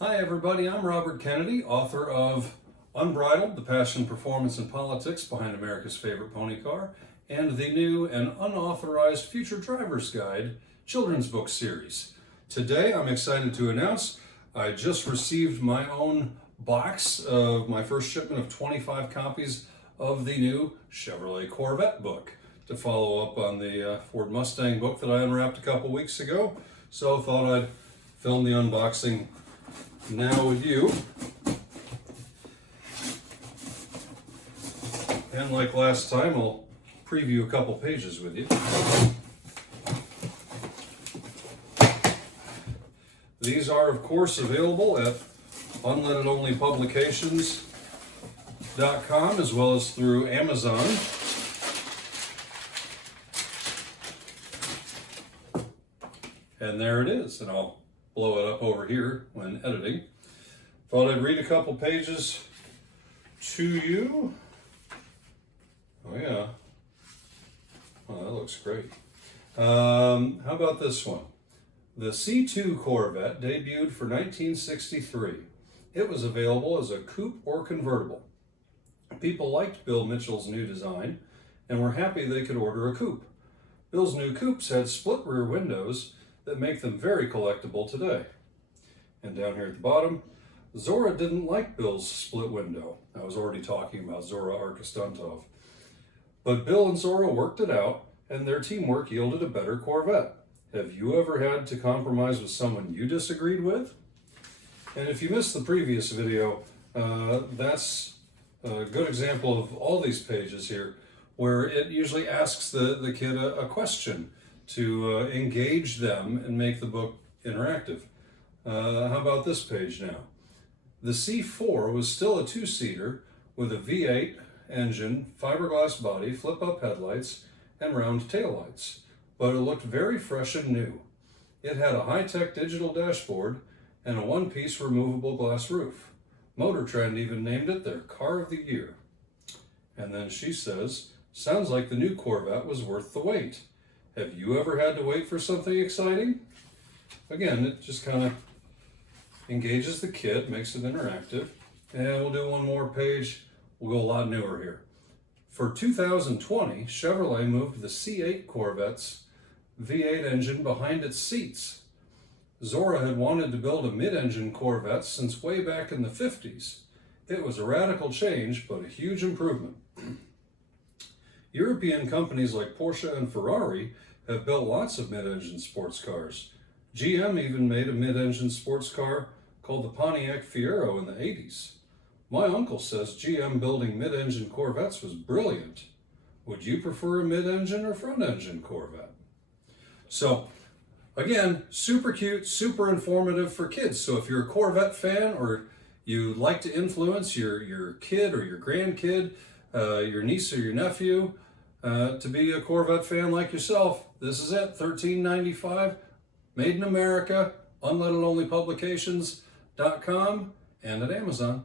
Hi everybody, I'm Robert Kennedy, author of Unbridled, The Passion, Performance, and Politics Behind America's Favorite Pony Car, and the new and unauthorized Future Driver's Guide children's book series. Today I'm excited to announce I just received my own box of my first shipment of 25 copies of the new Chevrolet Corvette book to follow up on the Ford Mustang book that I unwrapped a couple weeks ago. So I thought I'd film the unboxing now with you. And like last time, I'll preview a couple pages with you. These are, of course, available at unlettedonlypublications.com as well as through Amazon. And there it is, and I'll blow it up over here when editing. Thought I'd read a couple pages to you. Oh yeah. Oh, that looks great. How about this one? The C2 Corvette debuted for 1963. It was available as a coupe or convertible. People liked Bill Mitchell's new design and were happy they could order a coupe. Bill's new coupes had split rear windows that make them very collectible today. And down here at the bottom, Zora didn't like Bill's split window. I was already talking about Zora Arkostuntov. But Bill and Zora worked it out, and their teamwork yielded a better Corvette. Have you ever had to compromise with someone you disagreed with? And if you missed the previous video, that's a good example of all these pages here, where it usually asks the kid a question to engage them and make the book interactive. How about this page now? The C4 was still a two-seater with a V8 engine, fiberglass body, flip-up headlights, and round taillights, but it looked very fresh and new. It had a high-tech digital dashboard and a one-piece removable glass roof. Motor Trend even named it their Car of the Year. And then she says, sounds like the new Corvette was worth the wait. Have you ever had to wait for something exciting? Again, it just kind of engages the kid, makes it interactive. And we'll do one more page. We'll go a lot newer here. For 2020, Chevrolet moved the C8 Corvette's V8 engine behind its seats. Zora had wanted to build a mid-engine Corvette since way back in the 50s. It was a radical change, but a huge improvement. European companies like Porsche and Ferrari have built lots of mid-engine sports cars. GM even made a mid-engine sports car called the Pontiac Fiero in the 80s. My uncle says GM building mid-engine Corvettes was brilliant. Would you prefer a mid-engine or front-engine Corvette? So, again, super cute, super informative for kids. So if you're a Corvette fan or you like to influence your kid or your grandkid, your niece or your nephew, to be a Corvette fan like yourself, this is it, $13.95, made in America, unlettedonlypublications.com, and at Amazon.